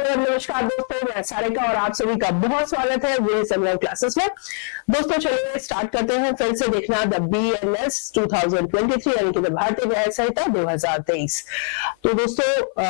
नमस्कार दोस्तों, मैं सारिका और आप सभी का बहुत स्वागत है मेरे सेमिनार क्लासेस में। दोस्तों चलिए स्टार्ट करते हैं फिर से देखना द BNS 2023 यानी कि भारतीय न्याय संहिता 2023। तो दोस्तों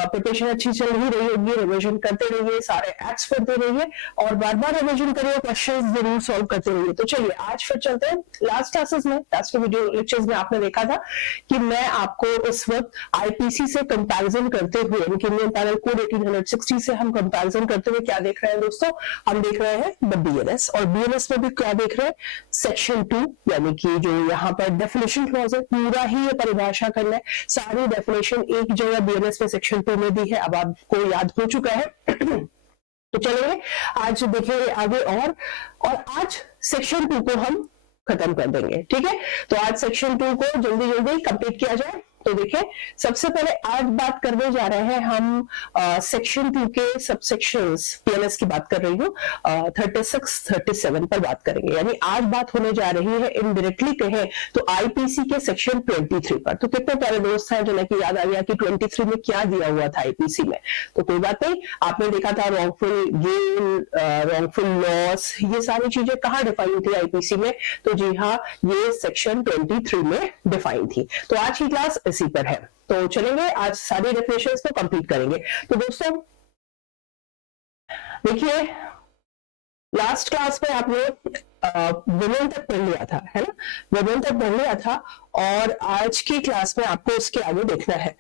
प्रिपरेशन अच्छी चल ही रही होगी, रिविजन करते रहिए, सारे एक्ट्स पढ़ते रहिए और बार बार रिविजन करिए, क्वेश्चन जरूर सॉल्व करते रहिए। तो चलिए आज फिर चलते हैं। लास्ट क्लासेस में, लास्ट के वीडियो लेक्चर्स में आपने देखा था कि मैं आपको इस वक्त आईपीसी से कंपैरिजन करते हुए इंडियन पैनल कोड 1860 से हम कंपैरिजन करते हुए क्या देख रहे हैं दोस्तों, हम देख रहे हैं द BNS और BNS में भी क्या देख रहे हैं, सेक्शन 2 यानी कि जो यहाँ पर डेफिनेशन क्लॉज है, पूरा ही ये परिभाषा करना है। सारी डेफिनेशन एक जगह BNS में सेक्शन 2 में दी है, अब आपको याद हो चुका है। तो चलिए आज देखेंगे आगे और आज सेक्शन 2 को हम खत्म कर देंगे, ठीक है। तो आज सेक्शन 2 को जल्दी जल्दी कंप्लीट किया जाए। तो देखिए सबसे पहले आज बात करने जा रहे हैं हम सेक्शन 2 के सबसेक्शंस, BNS की बात कर रही हूँ, 36, 37 पर बात करेंगे। यानी आज बात होने जा रही है इनडायरेक्टली कहें तो आईपीसी के सेक्शन 23 पर। तो कितने प्यारे दोस्त हैं जिन्हें कि याद आ गया कि 23 में क्या दिया हुआ था आईपीसी में। तो कोई बात नहीं, आपने देखा था रॉन्गफुल गेन, रॉन्गफुल लॉस, ये सारी चीजें कहाँ डिफाइन थी आईपीसी में। तो जी हाँ, ये सेक्शन 23 में डिफाइन थी। तो आज की क्लास इसी पर है। तो चलेंगे आज सारी डेफिनेशंस को कंप्लीट करेंगे। तो दोस्तों देखिए लास्ट क्लास में आपने वुमेन तक पढ़ लिया था, है ना, वुमेन तक पढ़ लिया था और आज की क्लास में आपको इसके आगे देखना है।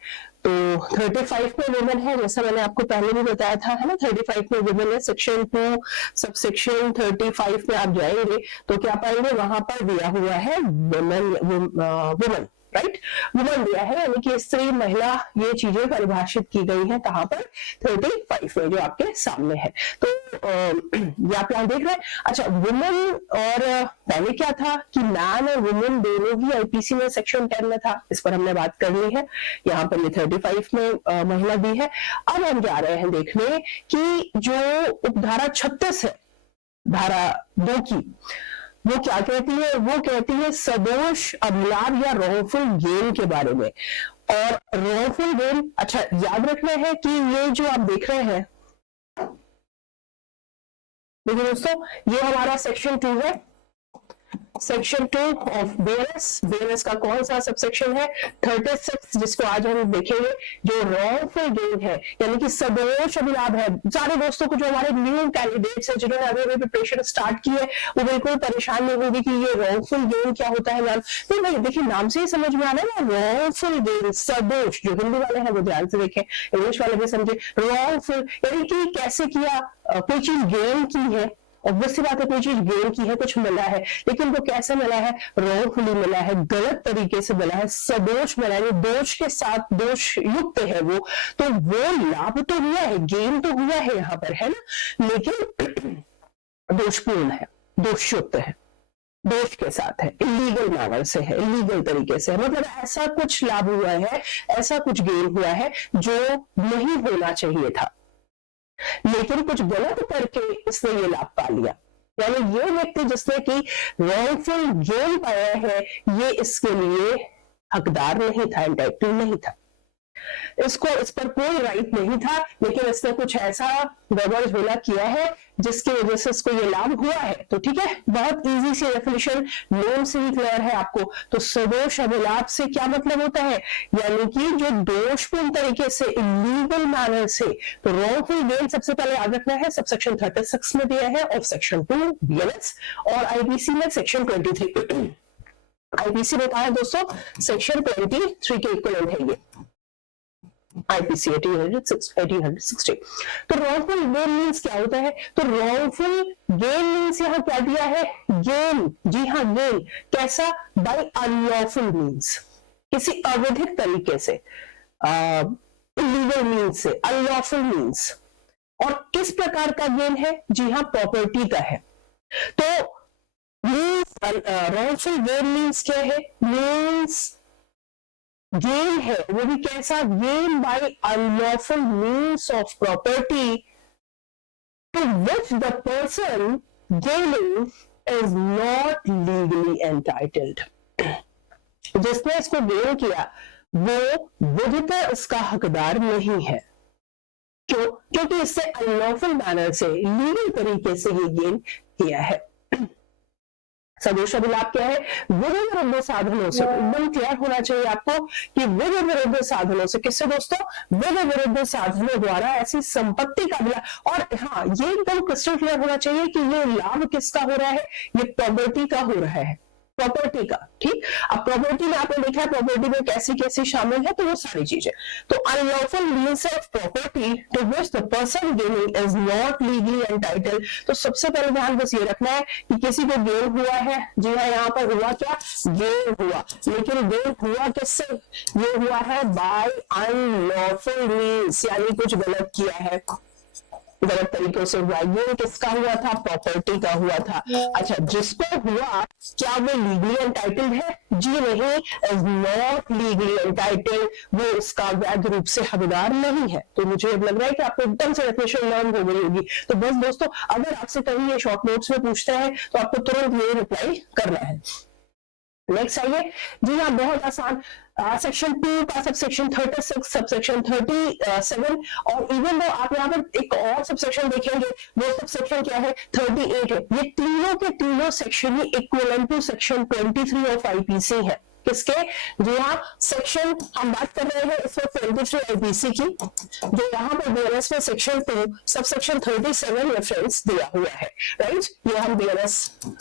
तो 35 में वुमेन है, जैसा मैंने आपको पहले भी बताया था, है ना, 35 में वुमेन है। सेक्शन 2 सबसेक्शन 35 में आप जाएंगे तो क्या पाएंगे, वहां पर दिया हुआ है वुमेन, राइट, वुमन दिया है, यानी कि स्त्री, महिला, ये चीजें परिभाषित की गई हैं कहां पर, 35 में जो आपके सामने है। तो ये आप यहां देख रहे हैं। अच्छा, वुमन और पहले क्या था कि मैन और वुमन दोनों ही आईपीसी में सेक्शन 10 में था, इस पर हमने बात कर ली है। यहाँ पर ये 35 में महिला दी है। अब हम जा रहे हैं देखने कि जो उपधारा 36 है धारा 2 की, वो क्या कहती है, वो कहती है सदोष अभिलाभ या रॉन्गफुल गेन के बारे में। और रॉन्गफुल गेन, अच्छा याद रखना है कि ये जो आप देख रहे हैं, देखिए दोस्तों ये हमारा सेक्शन 2 है, सेक्शन 2 ऑफ BNS का कौन सा सबसेक्शन है, 36, जिसको आज हम देखेंगे। जो रॉन्गफुल गेन है यानी कि सदोष अभिलाभ है। सारे दोस्तों को जो हमारे न्यू कैंडिडेट्स हैं जिन्होंने अभी अभी प्रिपरेशन स्टार्ट की है, वो बिल्कुल परेशान नहीं होगी कि ये रॉन्गफुल गेन क्या होता है मैम। तो भाई देखिए नाम से ही समझ में आ रहा है ना, रॉन्गफुल गेन, सदोष, जो हिंदी वाले हैं वो ध्यान से देखें, इंग्लिश वाले भी समझे। रॉन्गफुल यानी कि कैसे किया, कोई चीज गेन की है, ऑब्वियसली बात है, कोई चीज गेन की है, कुछ मिला है, लेकिन वो कैसे मिला है, रॉन्गफुली मिला है, गलत तरीके से मिला है, सदोष मिला है, दोष के साथ दोष युक्त है वो। तो वो लाभ तो हुआ है, गेन तो हुआ है यहाँ पर, है ना, लेकिन दोषपूर्ण है, दोषयुक्त है, दोष के साथ है, इलीगल मैनर से है, इलीगल तरीके से है। मतलब ऐसा कुछ लाभ हुआ है, ऐसा कुछ गेन हुआ है जो नहीं होना चाहिए था, लेकिन कुछ गलत करके इसने ये लाभ पा लिया। यानी ये व्यक्ति जिसने कि रॉन्गफुल गेन पाया है, ये इसके लिए हकदार नहीं था, एंटाइटल नहीं था, इसको इस पर कोई राइट नहीं था, लेकिन इसने कुछ ऐसा गड़बड़ झोला किया है जिसकी वजह से इसको ये लाभ हुआ है। तो ठीक है, बहुत इजी सी डेफिनेशन, नेम से ही क्लियर है आपको। तो सदोष अभिलाभ से क्या मतलब होता है, यानी कि जो दोषपूर्ण तरीके से, इलीगल मैनर से। तो रॉन्गफुल गेन सबसे पहले याद रखना है, सबसेक्शन 36 में दिया है और सेक्शन 2 BNS और आईपीसी में सेक्शन 23। आईपीसी में कहा है दोस्तों सेक्शन 23 के इक्विवेलेंट है ये आईपीसी 1860। तो रॉन्गफुल गेन मीन्स क्या होता है, तो रॉन्गफुल गेन मीन्स यहाँ क्या दिया है, गेन, जी हाँ गेन, कैसा, बाय अनलॉफुल मीन्स, किसी अवैधिक तरीके से, इलीगल मीन्स से, अनलॉफुल मीन्स। और किस प्रकार का गेन है, जी हाँ प्रॉपर्टी का है। तो रॉन्गफुल गेन मीन्स क्या है, मीन्स गेन है, वो भी कैसा, gain by unlawful means of property to which the person gaining is not legally entitled. जिसने इसको गेन किया वो विधिता इसका हकदार नहीं है। क्यों? क्योंकि इससे अनलॉफुल मैनर से, लीगल तरीके से ये गेन किया है। सदोष अभिलाप क्या है? विविध विरुद्ध साधनों से। एकदम क्लियर होना चाहिए आपको कि विविध विरुद्ध साधनों से, किससे दोस्तों? विविध विरुद्ध साधनों द्वारा ऐसी संपत्ति का लाभ। और हाँ, ये एकदम क्रिस्टल क्लियर होना चाहिए कि ये लाभ किसका हो रहा है? ये प्रॉपर्टी का हो रहा है, प्रॉपर्टी का। ठीक, अब प्रॉपर्टी में आपने देखा है प्रॉपर्टी में कैसी कैसी शामिल है, तो वो सारी चीजें। तो unlawful means of property to which the person gaining is not legally entitled. तो सबसे पहले ध्यान बस ये रखना है कि किसी को गेन हुआ है। जी हाँ, यहाँ पर हुआ क्या? गेन हुआ, लेकिन गेन हुआ किससे? ये हुआ है बाय अनलॉफुल मीन्स, यानी कुछ गलत किया है, गलत तरीकों से हुआ। ये किसका हुआ था? प्रॉपर्टी का हुआ था। अच्छा, जिसको हुआ क्या वो लीगली एंटाइटल्ड है? जी नहीं, इज नॉट लीगली एंटाइटल्ड, वो उसका वैध रूप से हकदार नहीं है। तो मुझे अब लग रहा है कि आपको एकदम से डेफिनेशन लर्न हो गई होगी। तो बस दोस्तों, अगर आपसे कहीं ये शॉर्ट नोट्स में पूछते हैं तो आपको तुरंत ये रिप्लाई करना है। नेक्स्ट आइए। जी हाँ, बहुत आसान। सेक्शन 2 का सबसेक्शन 36, सबसेक्शन 37, और इवन दो आप यहाँ पर एक और सबसेक्शन देखेंगे, वो सबसेक्शन क्या है? 38 है। ये तीनों के तीनों सेक्शन ही equivalent to section 23 of IPC है। किसके? जी हाँ, सेक्शन हम बात कर रहे हैं इसमें 23 आईपीसी की, जो यहाँ पर बीएनएस में सेक्शन 2 सबसेक्शन 37 रेफरेंस दिया हुआ है। राइट, ये हम बीएनएस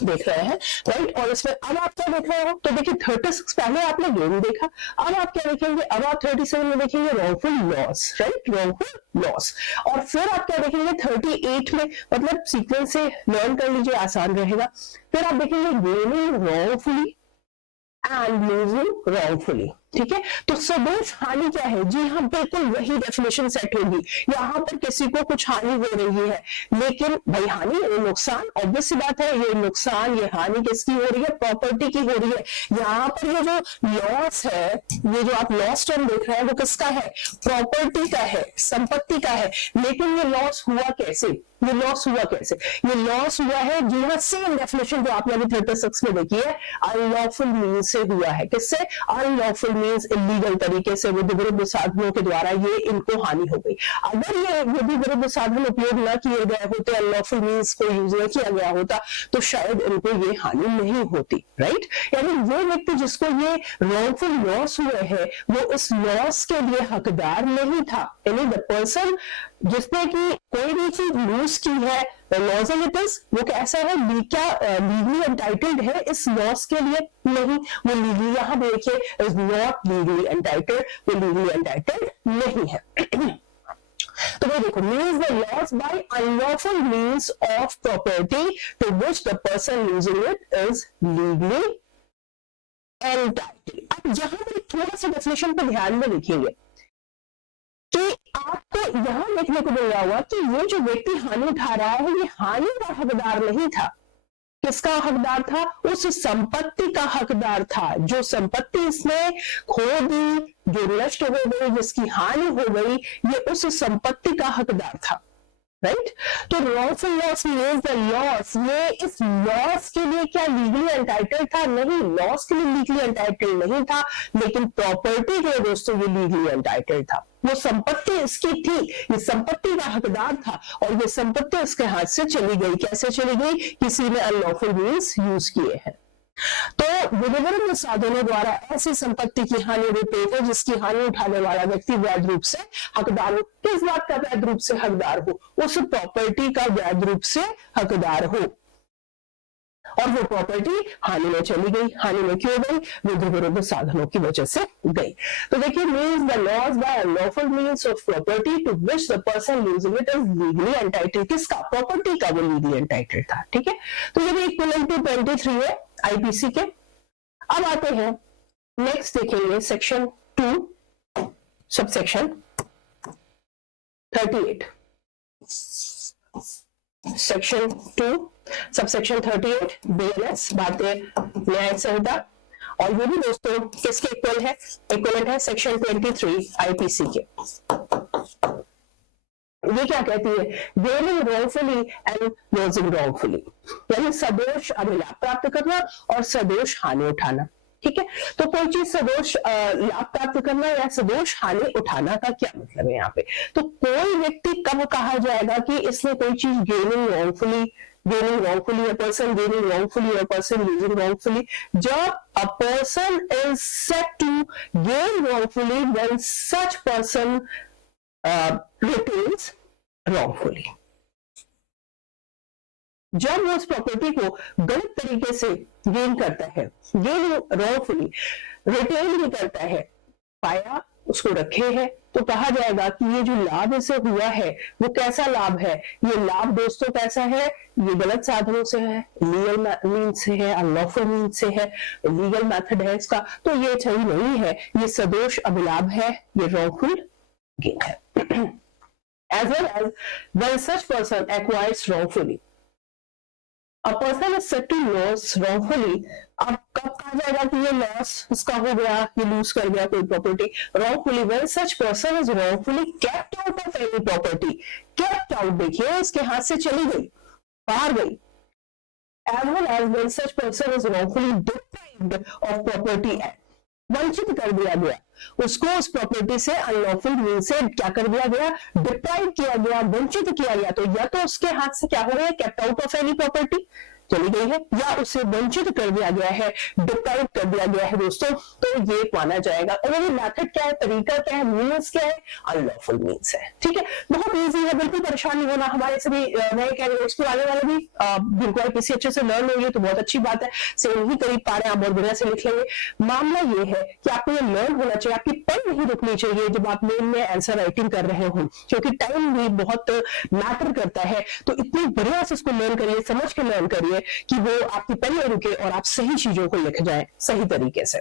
देख रहे हैं। राइट, और इसमें अब आप क्या देख रहे हो? तो देखिए 36 पहले आपने गेन देखा, अब आप क्या देखेंगे? अब आप 37 में देखेंगे wrongful loss. Right, wrongful loss. और फिर आप क्या देखेंगे 38 में? मतलब सीक्वेंस से लर्न कर लीजिए, आसान रहेगा। फिर आप देखेंगे gaining wrongfully and losing wrongfully. ठीक है, तो सदोष हानि क्या है? जी हाँ, बिल्कुल वही डेफिनेशन सेट होगी। यहाँ पर किसी को कुछ हानि हो रही है, लेकिन भाई हानि ये नुकसान, ऑब्वियस सी बात है, ये नुकसान, ये हानि किसकी हो रही है? प्रॉपर्टी की हो रही है। यहाँ पर ये जो लॉस है, ये जो आप लॉस टर्म देख रहे हैं, वो किसका है? प्रॉपर्टी का है, संपत्ति का है। लेकिन ये लॉस हुआ कैसे? ये लॉस हुआ कैसे? ये लॉस हुआ है, जी हाँ, सेम डेफिनेशन जो आपने अभी 36 में देखी है, अनलॉफुल मीन्स से हुआ है। किससे? अनलॉफुल मीन्स इलीगल तरीके से, विधि विरुद्ध साधनों के द्वारा ये इनको हानि हो गई। अगर ये विधि विरुद्ध साधन उपयोग न किए गए होते, अनलॉफुल मीन्स को यूज न किया गया होता, तो शायद इनको ये हानि नहीं होती। राइट, यानी वो व्यक्ति जिसको ये रॉन्गफुल लॉस हुए है, वो इस लॉस के लिए हकदार नहीं था। यानी द पर्सन जिसने की कोई भी चीज लूज की है, लॉस ऑफ इट इज, वो कैसा है? क्या लीगली एंटाइटल्ड है इस लॉस के लिए? नहीं, वो लीगली, यहाँ देखिए, इज नॉट लीगली एंटाइटल्ड, वो लीगली एंटाइटल्ड नहीं है। तो वो देखो, means the loss by unlawful means of property to which the person using it is legally entitled. अब यहां पर थोड़ा सा डेफिनेशन पर ध्यान में देखिएगा कि आपको यहां देखने को मिल रहा होगा कि ये जो व्यक्ति हानि उठा रहा है, ये हानि का हकदार नहीं था। किसका हकदार था? उस संपत्ति का हकदार था। जो संपत्ति इसने खो दी, जो नष्ट हो गई, जिसकी हानि हो गई, ये उस संपत्ति का हकदार था। राइट, तो wrongful loss means the loss, ये इस लॉस के लिए क्या लीगली एंटाइटल्ड था? नहीं, लॉस के लिए लीगली एंटाइटल्ड नहीं था, लेकिन प्रॉपर्टी के लिए दोस्तों ये लीगली एंटाइटल्ड था। वो संपत्ति इसकी थी, ये संपत्ति का हकदार था, और ये संपत्ति इसके हाथ से चली गई। कैसे चली गई? किसी ने अनलॉफुल मीन्स यूज किए हैं। तो विभिन्न साधनों द्वारा ऐसी संपत्ति की हानि होती है जिसकी हानि उठाने वाला व्यक्ति वैध रूप से हकदार हो। किस बात का वैध रूप से हकदार हो? उस प्रॉपर्टी का वैध रूप से हकदार हो, और वो प्रॉपर्टी हानि में चली गई। हानि में क्यों गई? विधि विरुद्ध साधनों की वजह से गई। तो देखिए, means the loss by unlawful means of property to which the person using it is legally entitled. किसका? प्रॉपर्टी का वो लीगली एंटाइटल्ड था। ठीक है, तो ये भी इक्विवेलेंट टू 23 है आईपीसी के। अब आते हैं नेक्स्ट, देखेंगे section 2 subsection 38। Section 2 subsection 38 BNS, भारतीय न्याय संहिता, और ये भी दोस्तों किसके इक्वल है? इक्वलेंट है सेक्शन 23 आईपीसी के। ये क्या कहती है? Gaining wrongfully and losing wrongfully, यानी सदोष अभिलाप प्राप्त करना और सदोष हानि उठाना। ठीक है, तो कोई चीज सदोष लाभ प्राप्त करना या सदोष हानि उठाना का क्या मतलब है यहाँ पे। तो कोई व्यक्ति कब कहा जाएगा कि इसने कोई चीज gaining wrongfully, a person gaining wrongfully or person losing wrongfully, जब a person is said to gain wrongfully when such person retains wrongfully, जब वो उस प्रॉपर्टी को गलत तरीके से गेन करता है, गेन रॉन्गफुली, रिटेन भी करता है, पाया उसको रखे है, तो कहा जाएगा कि ये जो लाभ इसे हुआ है वो कैसा लाभ है। ये लाभ दोस्तों कैसा है, ये गलत साधनों से है, लीगल मीन से है, अनलॉफुल मीन से है, लीगल मेथड है इसका, तो ये सही नहीं है, ये सदोष अभिलाभ है, ये रॉन्गफुल गेन है। as well as when such person acquires wrongfully, a person is said to lose wrongfully। अब कब कहा जाएगा कि ये लॉस उसका हो गया, ये लूज कर गया कोई property wrongfully, when such person is wrongfully kept out of any property। kept out देखिए इसके हाथ से चली गई, बाहर गई। as well as when such person is wrongfully deprived of property, वंचित कर दिया गया उसको, उस प्रॉपर्टी से अनलॉफुल मीन से क्या कर दिया गया, डिप्राइव किया गया, वंचित किया गया। तो या तो उसके हाथ से क्या हो गया, kept out of any property चली गई है, या उसे वंचित कर दिया गया है, डिप्राइव कर दिया गया है दोस्तों, तो ये माना जाएगा। और ये मेथड क्या है, तरीका क्या है, मीन्स क्या है, अनलॉफुल मीन्स है। ठीक है, बहुत इजी है, बिल्कुल परेशान नहीं होना। हमारे सभी नए कैंडिडेट्स को आने वाले भी बिल्कुल किसी अच्छे से लर्न होंगे तो बहुत अच्छी बात है, सेम ही करीब पा रहे हैं, आप बहुत बढ़िया से लिख लेंगे। मामला ये है कि आपको ये लर्न होना चाहिए, आपकी पेन नहीं रुकनी चाहिए जब आप मेन में आंसर राइटिंग कर रहे हो, क्योंकि टाइम भी बहुत मैटर करता है। तो इतनी बढ़िया से इसको लर्न करिए, समझ के लर्न करिए कि वो आपकी पेन में रुके और आप सही चीजों को लिख जाए सही तरीके से।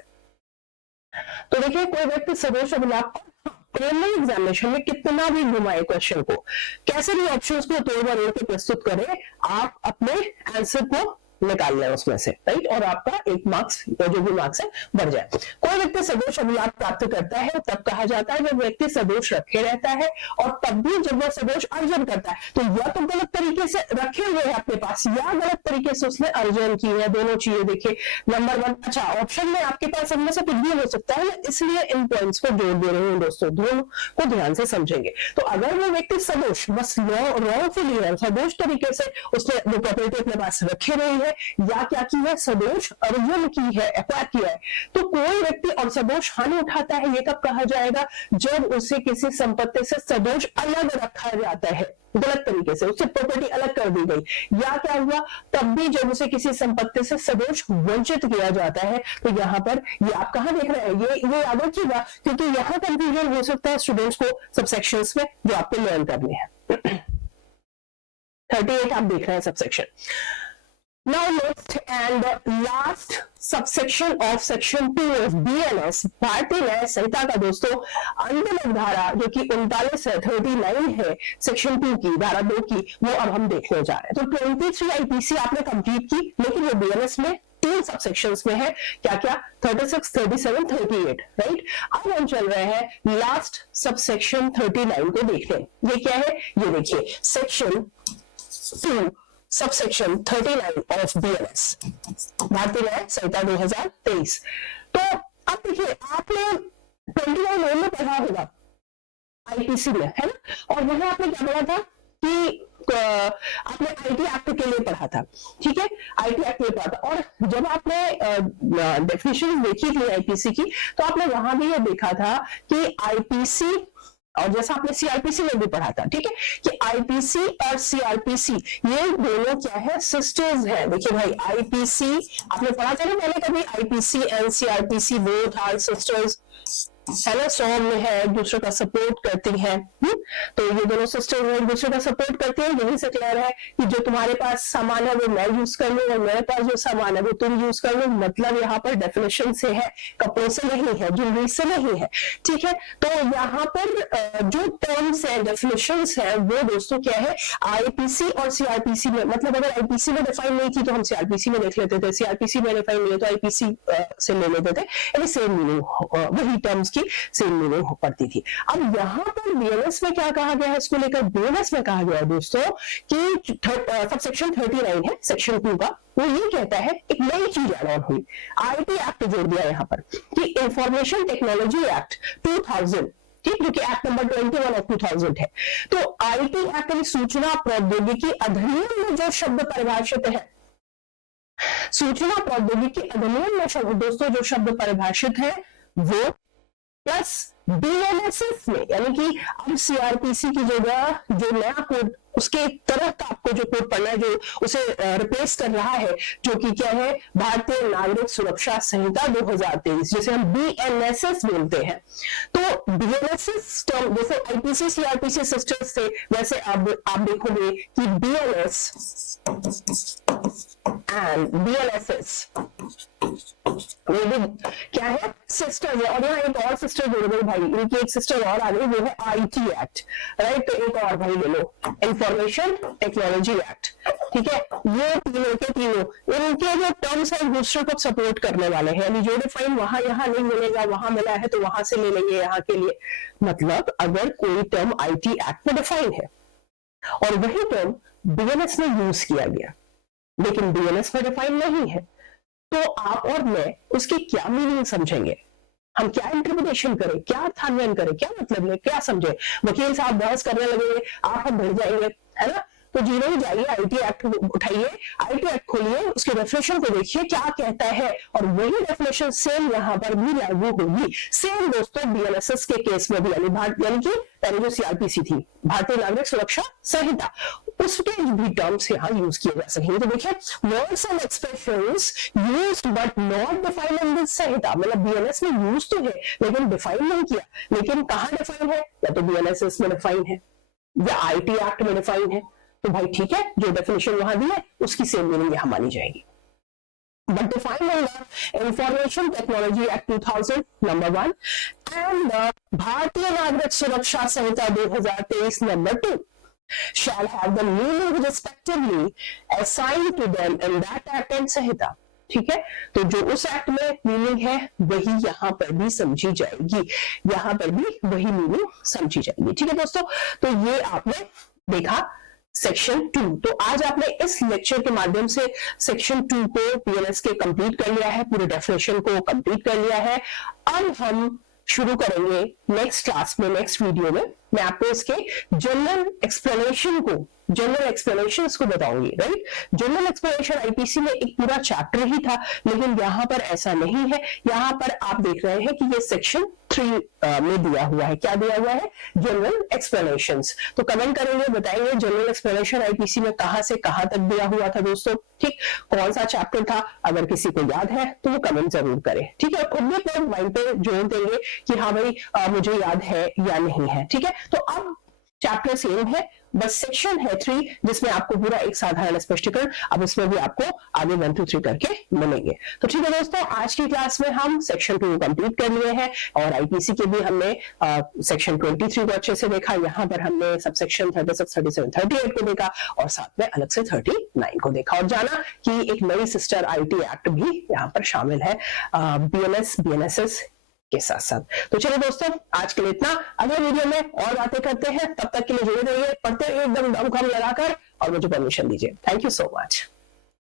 तो देखिए, कोई व्यक्ति सदोष अभिलाभ प्रीलिमिनरी एग्जामिनेशन में कितना भी घुमाए क्वेश्चन को, कैसे भी ऑप्शंस को तोड़ मरोड़ के प्रस्तुत करें, आप अपने आंसर को निकाल लें उसमें से, राइट, और आपका एक मार्क्स या जो भी मार्क्स है बढ़ जाए। कोई व्यक्ति सदोष अभिलाभ प्राप्त करता है तब कहा जाता है जब व्यक्ति सदोष रखे रहता है, और तब भी जब वह सदोष अर्जन करता है, तो या तो गलत तरीके से रखे हुए है अपने पास या गलत तरीके से उसने अर्जन की है, दोनों चीजें देखिए। नंबर 1, अच्छा ऑप्शन में आपके पास इनमें से कुछ भी हो सकता है, इसलिए इन पॉइंट्स को जोड़ दे रहे हैं दोस्तों, दोनों को ध्यान से समझेंगे। तो अगर वो व्यक्ति सदोष बस रॉन्गफुली है, सदोष तरीके से उसने वो प्रॉपर्टी अपने पास रखे रही है या क्या की है, सदोष अर्जन की है, एक्वायर किया है, तो कोई व्यक्ति और सदोष हानि उठाता है, ये कब कहा जाएगा, जब उसे किसी संपत्ति से सदोष अलग रखा जाता है, गलत तरीके से उससे प्रॉपर्टी अलग कर दी गई, या क्या हुआ, तब भी जब उसे किसी संपत्ति से सदोष वंचित किया जाता है। तो यहाँ पर ये आप कहाँ देख रहे हैं, ये याद रखिएगा, क्योंकि यहाँ कंफ्यूजन हो सकता है स्टूडेंट्स को सबसेक्शंस में जो आपको लर्न करने हैं। 38 आप देख रहे हैं subsection. Now next and last subsection of section 2 of BNS, भारतीय न्याय संहिता का दोस्तों अंतर्गत धारा जो कि 39 है, 39 है सेक्शन 2 की, धारा 2 की, वो अब हम देखने जा रहे हैं। तो 23 आईपीसी आपने कंप्लीट की, लेकिन वो बीएनएस में 3 सबसेक्शंस में है, क्या क्या, 36, 37, 38, राइट। अब हम चल रहे हैं लास्ट सबसेक्शन 39 को देखने। ये क्या है, ये देखिए, सेक्शन 2 सबसेक्शन 39 ऑफ बीएनएस, भारतीय न्याय संहिता 2023। तो अब देखिए, आपने 29 में पढ़ा होगा आईपीसी में, है ना, और वहां आपने क्या पढ़ा था कि आपने आईटी एक्ट के लिए पढ़ा था, ठीक है, आईटी एक्ट में पढ़ा था। और जब आपने डेफिनेशन देखी थी आईपीसी की, तो आपने वहां भी ये देखा था कि आईपीसी, और जैसा आपने सीआरपीसी में भी पढ़ा था, ठीक है, कि आईपीसी और सीआरपीसी ये दोनों क्या है, सिस्टर्स हैं। देखिए भाई, आईपीसी आपने पढ़ा था ना पहले कभी, IPC and CrPC both are sisters, है ना, सॉन्ग में है, एक दूसरे का सपोर्ट करती हैं। तो ये दोनों सिस्टर्स एक दूसरे का सपोर्ट करती हैं। यही से क्लियर है कि जो तुम्हारे पास सामान है वो मैं यूज कर लूं, और मेरे पास जो सामान है वो तुम यूज कर लो। मतलब यहाँ पर डेफिनेशन से है, कपड़ों से नहीं है, ज्वेलरी से नहीं है, ठीक है। तो यहाँ पर जो टर्म्स है, डेफिनेशंस है, वो दोस्तों क्या है, आईपीसी और सीआरपीसी में, मतलब अगर आईपीसी में डिफाइन नहीं थी तो हम सीआरपीसी में देख लेते थे, सीआरपीसी में डिफाइन नहीं है तो आईपीसी से ले लेते थे, सेम मीनिंग, वही टर्म्स उसकी सेम मीनिंग पड़ती थी। अब यहाँ पर बीएनएस में क्या कहा गया है इसको लेकर, बीएनएस में कहा गया है दोस्तों कि सब सेक्शन 39 है सेक्शन 2 का, वो ये कहता है एक नई चीज ऐड ऑन हुई, आईटी एक्ट जोड़ दिया यहाँ पर कि इंफॉर्मेशन टेक्नोलॉजी एक्ट 2000, ठीक, जो कि एक्ट नंबर 21 ऑफ 2000 है। तो आईटी एक्ट में सूचना प्रौद्योगिकी अधिनियम में जो शब्द परिभाषित है, सूचना प्रौद्योगिकी अधिनियम में शब्द दोस्तों जो शब्द परिभाषित है वो प्लस बीएनएसएस में, यानी कि अब सीआरपीसी की जगह जो नया कोड उसके तरह का आपको जो कोड पढ़ना है जो उसे रिप्लेस कर रहा है, जो कि क्या है, भारतीय नागरिक सुरक्षा संहिता 2023, जिसे हम बीएनएसएस बोलते हैं। तो बीएनएसएस टर्म जैसे आईपीसी सीआरपीसी सिस्टर्स से, वैसे अब आप देखोगे कि बीएनएस एंड बीएनएसएस ये भी क्या है, सिस्टर है। और यहाँ एक और सिस्टर जोड़ दो भाई, इनकी एक सिस्टर और आ गई, वो है आईटी एक्ट, राइट। तो एक और भाई ले लो, इंफॉर्मेशन टेक्नोलॉजी एक्ट, ठीक है। ये तीनों के तीनों इनके जो टर्म्स है एक दूसरे को सपोर्ट करने वाले हैं, यानी जो डिफाइन वहां यहाँ नहीं मिलेगा, वहां मिला है तो वहां से ले लेंगे यहाँ के लिए। मतलब अगर कोई टर्म आईटी एक्ट में डिफाइन है और वही टर्म बीएनएस में यूज किया गया लेकिन बीएनएस में डिफाइन नहीं है, तो आप और मैं उसकी क्या मीनिंग समझेंगे, हम क्या इंटरप्रिटेशन करें, क्या अर्थान्वयन करें, क्या मतलब ले, क्या समझे। वकील साहब बहस करने लगेंगे, आप हम भिड़ जाएंगे, है ना। तो जी नहीं, जाइए आईटी एक्ट उठाइए, आईटी एक्ट खोलिए, उसके डेफिनेशन को देखिए क्या कहता है, और वही डेफिनेशन सेम यहाँ पर भी लागू होगी। सेम दोस्तों बीएनएसएस के केस में भी, यानी कि पहले जो सीआरपीसी थी, भारतीय नागरिक सुरक्षा संहिता, उसके भी टर्म्स यहाँ यूज किए जा सकेंगे। तो देखिए, words and expressions used but not defined in this Sanhita, मतलब बीएनएस में यूज तो है लेकिन डिफाइन नहीं किया। लेकिन कहाँ डिफाइन है, या तो बीएनएसएस में डिफाइन है या आईटी एक्ट में डिफाइन है, तो भाई ठीक है, जो डेफिनेशन वहां दी है उसकी सेम मीनिंग यहां मानी जाएगी। But defined under Information Technology Act 2000 number 1 and भारतीय नागरिक सुरक्षा संहिता 2023 number 2 shall have the meaning respectively assigned to them in that act and संहिता। ठीक है, तो जो उस एक्ट में मीनिंग है वही यहाँ पर भी समझी जाएगी, यहाँ पर भी वही मीनिंग समझी जाएगी। ठीक है दोस्तों, तो ये आपने देखा सेक्शन 2। तो आज आपने इस लेक्चर के माध्यम से सेक्शन 2 को बीएनएस के कंप्लीट कर लिया है, पूरे डेफिनेशन को कंप्लीट कर लिया है। अब हम शुरू करेंगे नेक्स्ट क्लास में, नेक्स्ट वीडियो में मैं आपको इसके जनरल एक्सप्लेनेशन को बताऊंगी, राइट। जनरल एक्सप्लेनेशन आईपीसी में एक पूरा चैप्टर ही था, लेकिन यहाँ पर ऐसा नहीं है। यहाँ पर आप देख रहे हैं कि ये सेक्शन 3 में दिया हुआ है। क्या दिया हुआ है, जनरल एक्सप्लेनेशंस। तो कमेंट करेंगे, बताएंगे जनरल एक्सप्लेनेशन आईपीसी में कहां से कहां तक दिया हुआ था दोस्तों, ठीक, कौन सा चैप्टर था, अगर किसी को याद है तो वो कमेंट जरूर करे, ठीक है। खुद भी अपने माइंड पे जोड़ देंगे कि हाँ भाई मुझे याद है या नहीं है, ठीक है। तो अब चैप्टर सेम है, बस सेक्शन है 3 जिसमें आपको पूरा एक साधारण स्पष्टीकरण, अब इसमें भी आपको आगे 1 2 3 करके मिलेंगे। तो ठीक है दोस्तों, आज की क्लास में हम सेक्शन 2 कंप्लीट कर लिए हैं और आईपीसी के भी हमने सेक्शन 23 को अच्छे से देखा। यहाँ पर हमने सब सेक्शन 36, 37, 38 को देखा और साथ में अलग से 39 को देखा, और जाना कि एक नई सिस्टर आईटी एक्ट भी यहाँ पर शामिल है बीएनएसएस के साथ साथ। तो चलिए दोस्तों, आज के लिए इतना, अगले वीडियो में और बातें करते हैं। तब तक के लिए जुड़े रहिए, पढ़ते रहिए एकदम दम खम लगाकर, और मुझे परमिशन दीजिए। Thank you so much.